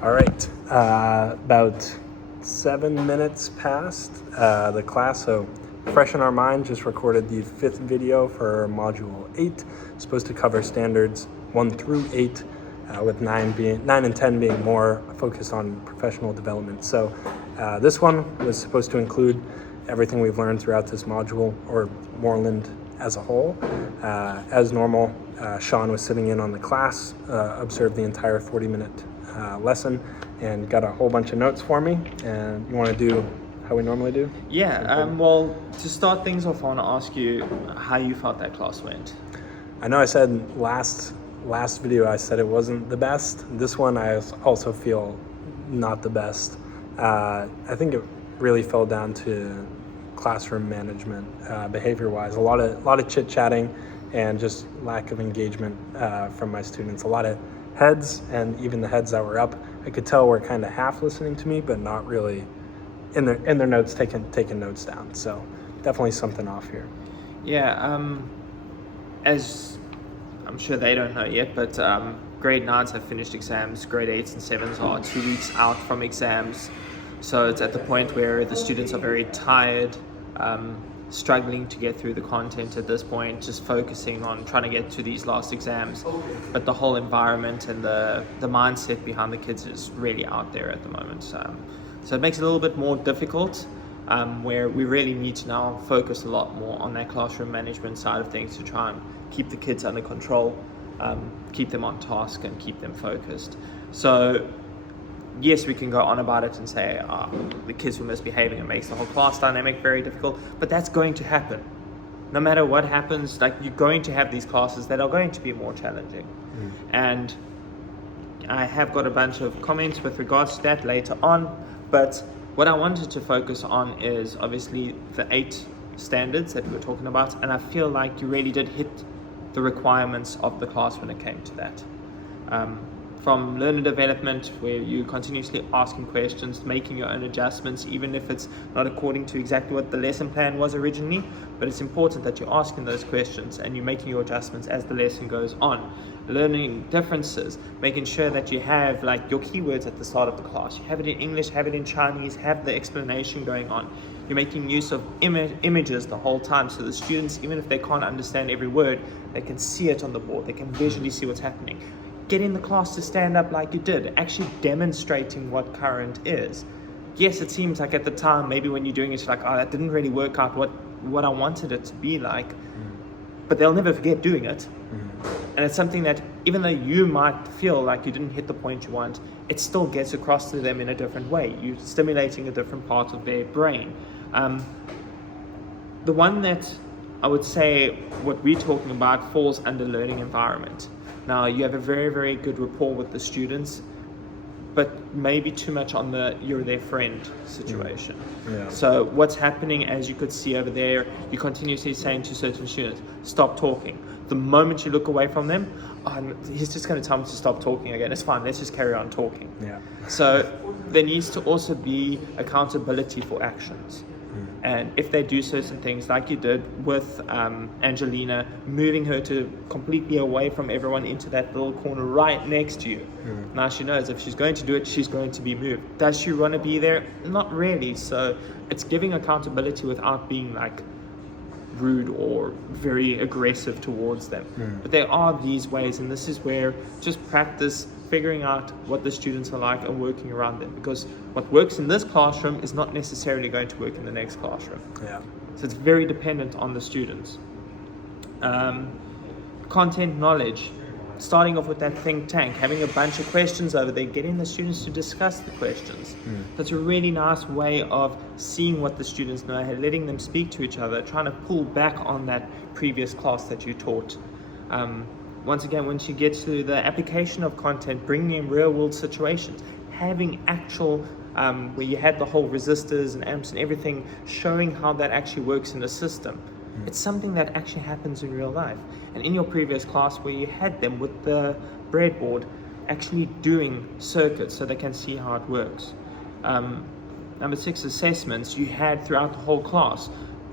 All right, about 7 minutes past the class, so fresh in our mind, just recorded the 5th video for Module 8. It's supposed to cover standards 1 through 8, with 9 and 10 being more focused on professional development. So this one was supposed to include everything we've learned throughout this module, or Moreland as a whole. As normal, Sean was sitting in on the class, observed the entire 40-minute lesson, and got a whole bunch of notes for me. And you want to do how we normally do? Yeah, well, to start things off, I want to ask you how you felt that class went. I know I said last video I said it wasn't the best. This one I also feel not the best. I think it really fell down to classroom management, behavior-wise. A lot of chit-chatting and just lack of engagement from my students. A lot of heads, and even the heads that were up, I could tell were kind of half listening to me, but not really in their notes, taking notes down. So definitely something off here. Yeah, as I'm sure they don't know yet, but grade 9s have finished exams, grade 8s and 7s are 2 weeks out from exams. So it's at the point where the students are very tired, struggling to get through the content at this point, just focusing on trying to get to these last exams. But the whole environment and the mindset behind the kids is really out there at the moment. So it makes it a little bit more difficult, where we really need to now focus a lot more on that classroom management side of things to try and keep the kids under control, keep them on task and keep them focused. So yes, we can go on about it and say the kids were misbehaving, it makes the whole class dynamic very difficult, but that's going to happen. No matter what happens, like, you're going to have these classes that are going to be more challenging. And I have got a bunch of comments with regards to that later on, but what I wanted to focus on is obviously the 8 standards that we were talking about, and I feel like you really did hit the requirements of the class when it came to that. From learner development, where you're continuously asking questions, making your own adjustments, even if it's not according to exactly what the lesson plan was originally, but it's important that you're asking those questions and you're making your adjustments as the lesson goes on. Learning differences, making sure that you have like your keywords at the start of the class. You have it in English, have it in Chinese, have the explanation going on. You're making use of images the whole time, so the students, even if they can't understand every word, they can see it on the board, they can visually see what's happening. Getting the class to stand up like you did, actually demonstrating what current is. Yes, it seems like at the time, maybe when you're doing it, you're like, that didn't really work out what I wanted it to be like, but they'll never forget doing it. And it's something that, even though you might feel like you didn't hit the point you want, it still gets across to them in a different way. You're stimulating a different part of their brain. The one that I would say what we're talking about falls under learning environment. Now, you have a very, very good rapport with the students, but maybe too much on the you're their friend situation. Yeah. So what's happening, as you could see over there, you're continuously saying to certain students, stop talking. The moment you look away from them, he's just going to tell me to stop talking again. It's fine, let's just carry on talking. Yeah. So there needs to also be accountability for actions. And if they do certain things like you did with Angelina, moving her to completely away from everyone into that little corner right next to you. Now she knows if she's going to do it, she's going to be moved. Does she want to be there? Not really. So it's giving accountability without being like rude or very aggressive towards them. But there are these ways, and this is where just practice figuring out what the students are like and working around them, because what works in this classroom is not necessarily going to work in the next classroom. Yeah. So it's very dependent on the students. Content knowledge, starting off with that think tank, having a bunch of questions over there, getting the students to discuss the questions. That's a really nice way of seeing what the students know, letting them speak to each other, trying to pull back on that previous class that you taught. Once again, once you get to the application of content, bringing in real world situations, having actual, where you had the whole resistors and amps and everything, showing how that actually works in the system. It's something that actually happens in real life. And in your previous class where you had them with the breadboard, actually doing circuits so they can see how it works. Number 6, assessments. You had throughout the whole class,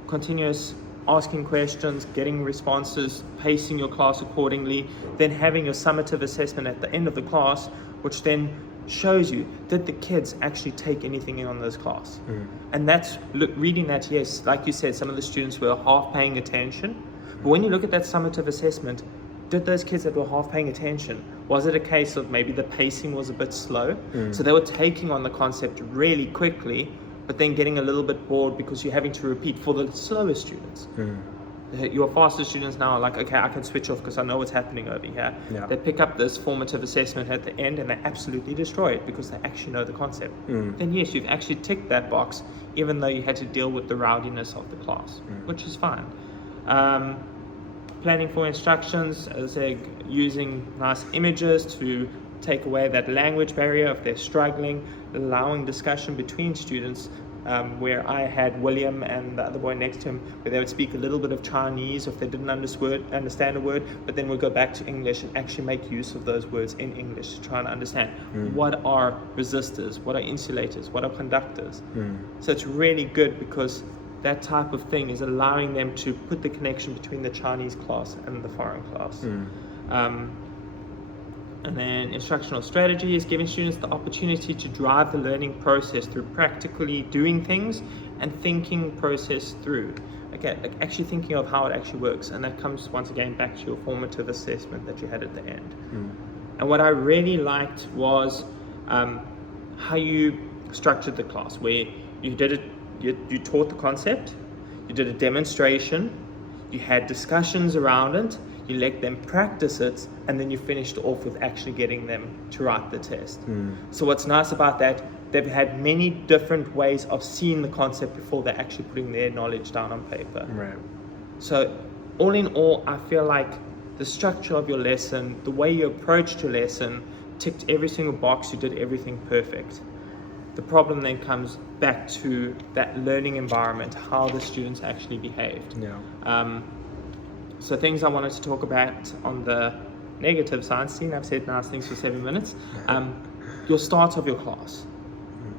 continuous asking questions, getting responses, pacing your class accordingly, then having your summative assessment at the end of the class, which then shows you, did the kids actually take anything in on this class? And that's, reading that, yes, like you said, some of the students were half paying attention. But when you look at that summative assessment, did those kids that were half paying attention, was it a case of maybe the pacing was a bit slow? So they were taking on the concept really quickly, but then getting a little bit bored because you're having to repeat for the slower students. Your faster students now are like, okay, I can switch off because I know what's happening over here. They pick up this formative assessment at the end and they absolutely destroy it because they actually know the concept. Then yes, you've actually ticked that box, even though you had to deal with the rowdiness of the class, which is fine. Planning for instructions, as I said, using nice images to take away that language barrier if they're struggling, allowing discussion between students, where I had William and the other boy next to him, where they would speak a little bit of Chinese if they didn't understand a word, but then we'd go back to English and actually make use of those words in English to try and understand what are resistors, what are insulators, what are conductors. So it's really good because that type of thing is allowing them to put the connection between the Chinese class and the foreign class. And then instructional strategy is giving students the opportunity to drive the learning process through practically doing things and thinking process through. Okay, like actually thinking of how it actually works. And that comes once again back to your formative assessment that you had at the end. And what I really liked was how you structured the class, where you did it, you taught the concept, you did a demonstration, you had discussions around it, you let them practice it, and then you finished off with actually getting them to write the test. So what's nice about that, they've had many different ways of seeing the concept before they're actually putting their knowledge down on paper. So all in all, I feel like the structure of your lesson, the way you approached your lesson, ticked every single box, you did everything perfect. The problem then comes back to that learning environment, how the students actually behaved. So things I wanted to talk about on the negative side, I've said nice things for 7 minutes. Your start of your class.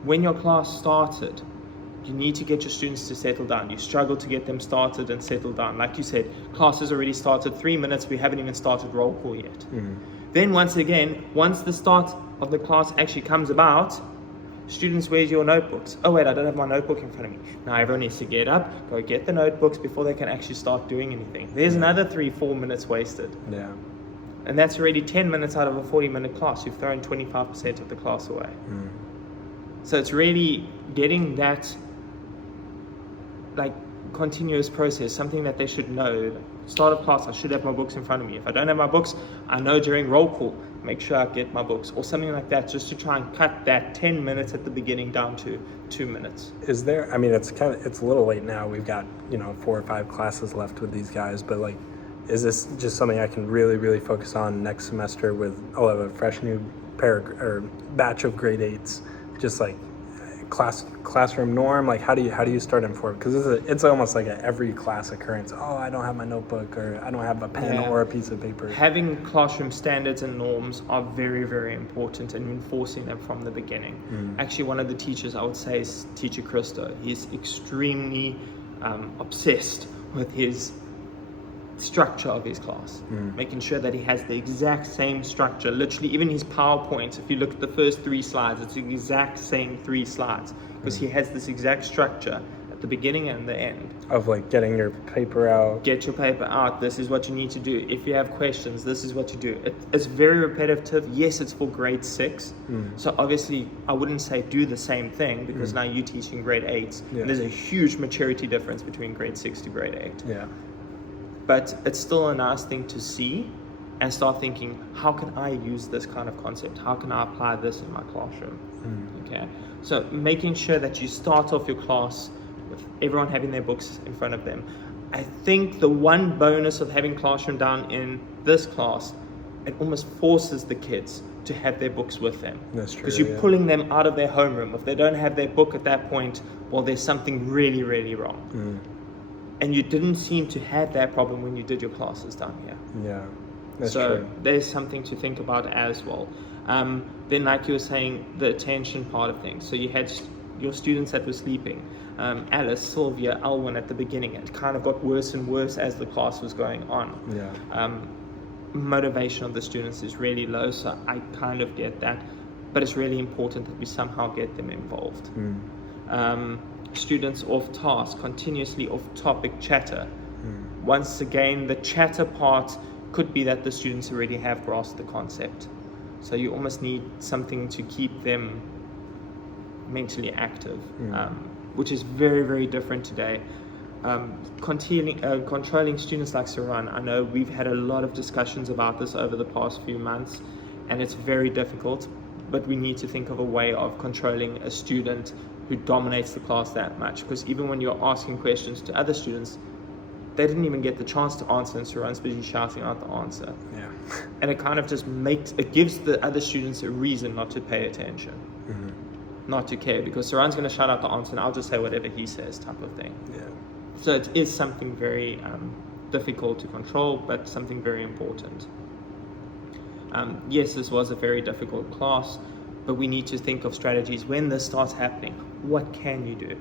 When your class started, you need to get your students to settle down. You struggle to get them started and settled down. Like you said, class has already started 3 minutes, we haven't even started roll call yet. Then once the start of the class actually comes about, students, where's your notebooks? Oh wait, I don't have my notebook in front of me. Now everyone needs to get up, go get the notebooks before they can actually start doing anything. There's another 3-4 minutes wasted. And that's already 10 minutes out of a 40-minute class. You've thrown 25% of the class away. So it's really getting that like continuous process, something that they should know. Start of class, I should have my books in front of me. If I don't have my books, I know during roll call, make sure I get my books, or something like that, just to try and cut that 10 minutes at the beginning down to 2 minutes. Is there, I mean, it's a little late now. We've got, 4 or 5 classes left with these guys, but like, is this just something I can really, really focus on next semester with, I'll have a fresh new batch of grade 8s, just like classroom norm? Like how do you start them for it? Because it's almost like every class occurrence. Oh, I don't have my notebook, or I don't have a pen or a piece of paper. Having classroom standards and norms are very, very important, and enforcing them from the beginning. Actually, one of the teachers I would say is Teacher Christo. He's extremely obsessed with his structure of his class, making sure that he has the exact same structure. Literally, even his PowerPoint, if you look at the first 3 slides, it's the exact same 3 slides, because he has this exact structure at the beginning and the end. Of like getting your paper out. Get your paper out, this is what you need to do. If you have questions, this is what you do. It's very repetitive. Yes, it's for grade 6. So obviously, I wouldn't say do the same thing, because now you're teaching grade 8s. And there's a huge maturity difference between grade 6 to grade 8. But it's still a nice thing to see and start thinking, how can I use this kind of concept? How can I apply this in my classroom? Okay, so making sure that you start off your class with everyone having their books in front of them. I think the one bonus of having classroom down in this class, it almost forces the kids to have their books with them. That's true. Because you're pulling them out of their homeroom. If they don't have their book at that point, well, there's something really, really wrong. And you didn't seem to have that problem when you did your classes down here. That's so true. There's something to think about as well. Then, like you were saying, the attention part of things. So you had your students that were sleeping. Alice, Sylvia, Alwyn at the beginning. It kind of got worse and worse as the class was going on. Motivation of the students is really low, so I kind of get that. but it's really important that we somehow get them involved. Students off task, continuously off topic chatter. Once again, the chatter part could be that the students already have grasped the concept. So you almost need something to keep them mentally active, which is very, very different today. Controlling students like Saran, I know we've had a lot of discussions about this over the past few months, and it's very difficult, but we need to think of a way of controlling a student who dominates the class that much, because even when you're asking questions to other students, they didn't even get the chance to answer, and Saran's busy shouting out the answer. Yeah. And it kind of just gives the other students a reason not to pay attention, not to care, because Saran's going to shout out the answer and I'll just say whatever he says, type of thing. Yeah. So it is something very difficult to control, but something very important. Yes, this was a very difficult class, but we need to think of strategies when this starts happening. What can you do?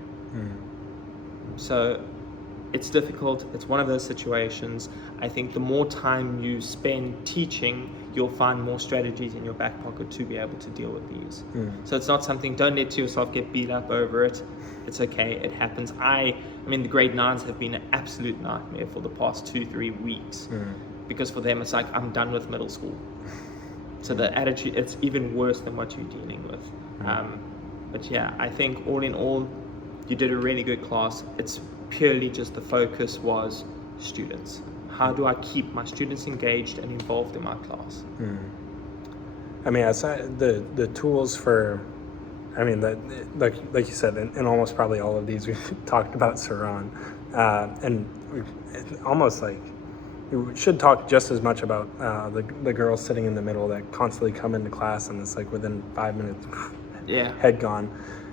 So it's difficult. It's one of those situations. I think the more time you spend teaching, you'll find more strategies in your back pocket to be able to deal with these. So it's not something, don't let yourself get beat up over it. It's okay, it happens. I mean, the grade 9s have been an absolute nightmare for the past 2-3 weeks, because for them, it's like, I'm done with middle school. So the attitude, it's even worse than what you're dealing with. But yeah, I think all in all, you did a really good class. It's purely just the focus was students. How do I keep my students engaged and involved in my class? I mean, aside the tools for, I mean, like you said, in almost probably all of these, we've talked about Saran, and it's almost like we should talk just as much about the girls sitting in the middle that constantly come into class and it's like within 5 minutes, head gone.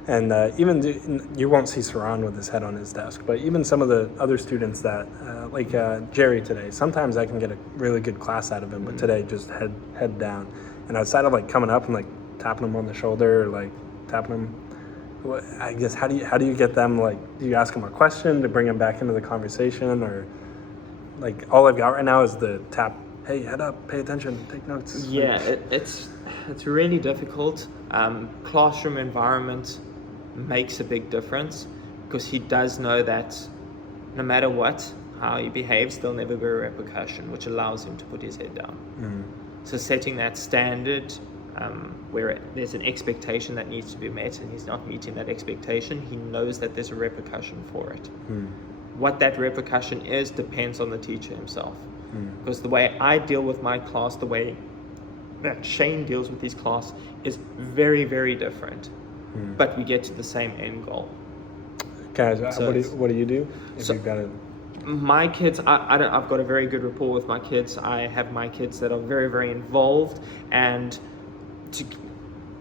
And even you won't see Saran with his head on his desk, but even some of the other students that, like Jerry today, sometimes I can get a really good class out of him, but today just head down. And outside of like coming up and like tapping him on the shoulder or like tapping him, I guess how do you get them, like, do you ask them a question to bring them back into the conversation, or like all I've got right now is the tap, hey, head up, pay attention, take notes. Yeah, it's really difficult. Classroom environment makes a big difference, because he does know that no matter how he behaves, there'll never be a repercussion, which allows him to put his head down. So setting that standard where there's an expectation that needs to be met and he's not meeting that expectation, he knows that there's a repercussion for it. What that repercussion is depends on the teacher himself. Because the way I deal with my class, the way that Shane deals with his class is very, very different. But we get to the same end goal. Guys, what do you do if you've got my kids, I've got a very good rapport with my kids. I have my kids that are very, very involved, and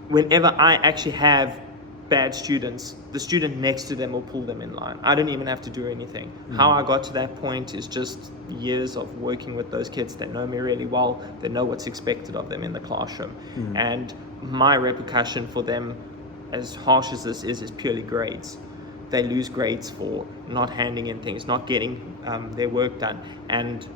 whenever I actually have bad students, the student next to them will pull them in line. I don't even have to do anything. How I got to that point is just years of working with those kids that know me really well. They know what's expected of them in the classroom. And my repercussion for them, as harsh as this is purely grades. They lose grades for not handing in things, not getting their work done. And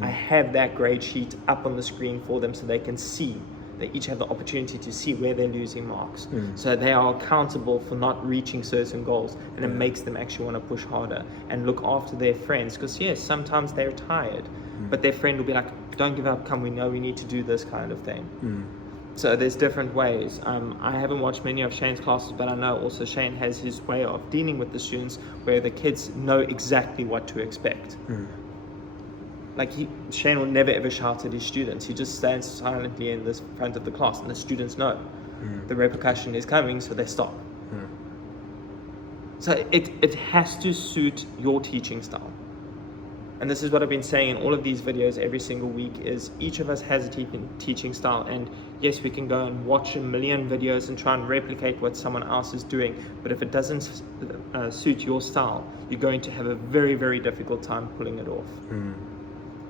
I have that grade sheet up on the screen for them so they can see. They each have the opportunity to see where they're losing marks. So they are accountable for not reaching certain goals, and it makes them actually want to push harder and look after their friends. Because yes, sometimes they're tired, but their friend will be like, don't give up, come, we know we need to do this kind of thing. So there's different ways. I haven't watched many of Shane's classes, but I know also Shane has his way of dealing with the students where the kids know exactly what to expect. Like Shane will never ever shout at his students. He just stands silently in the front of the class, and the students know the repercussion is coming, so they stop. So it has to suit your teaching style. And this is what I've been saying in all of these videos every single week, is each of us has a teaching style. And yes, we can go and watch a million videos and try and replicate what someone else is doing. But if it doesn't suit your style, you're going to have a very, very difficult time pulling it off.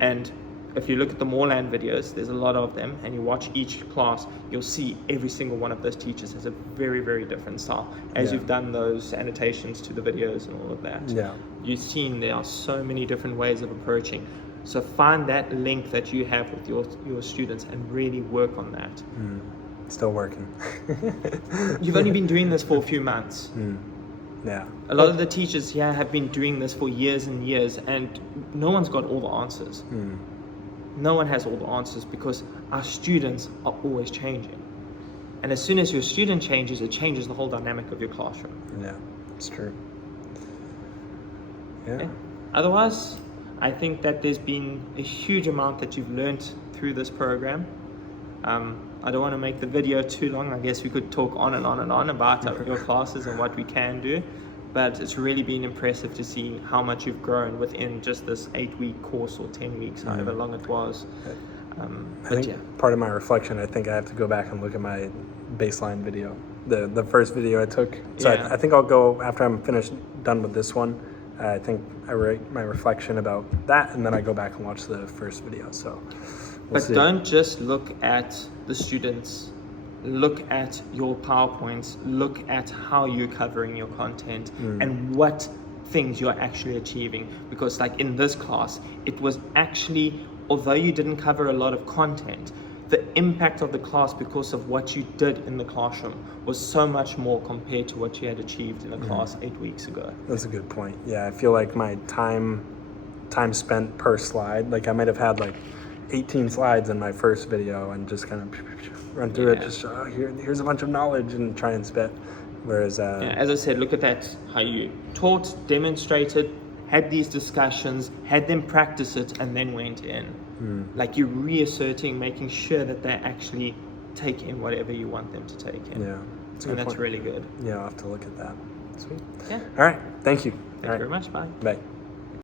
And if you look at the Moorland videos, there's a lot of them, and you watch each class, you'll see every single one of those teachers has a very, very different style. As you've done those annotations to the videos and all of that, you've seen there are so many different ways of approaching. So find that link that you have with your students and really work on that. Still working. You've only been doing this for a few months. Yeah. A lot of the teachers here have been doing this for years and years, and no one's got all the answers. No one has all the answers because our students are always changing. And as soon as your student changes, it changes the whole dynamic of your classroom. Yeah, it's true. Yeah. Otherwise, I think that there's been a huge amount that you've learned through this program. I don't want to make the video too long. I guess we could talk on and on and on about your classes and what we can do. But it's really been impressive to see how much you've grown within just this 8-week course or 10 weeks, however long it was. I think part of my reflection, I think I have to go back and look at my baseline video, the first video I took. So I think I'll go, after I'm done with this one, I think I write my reflection about that, and then I go back and watch the first video. So we'll see. Don't just look at the students, look at your PowerPoints, look at how you're covering your content and what things you're actually achieving. Because like in this class, it was actually, although you didn't cover a lot of content, the impact of the class because of what you did in the classroom was so much more compared to what you had achieved in a class 8 weeks ago. That's a good point. Yeah, I feel like my time spent per slide, like I might have had like 18 slides in my first video and just kind of run through it, just here's a bunch of knowledge and try and spit. Whereas as I said, look at that, how you taught, demonstrated, had these discussions, had them practice it, and then went in. Like you're reasserting, making sure that they actually take in whatever you want them to take in. Yeah, that's really good. Yeah, I'll have to look at that. Sweet. Yeah. All right. Thank you. Thank you very much. Bye. Bye.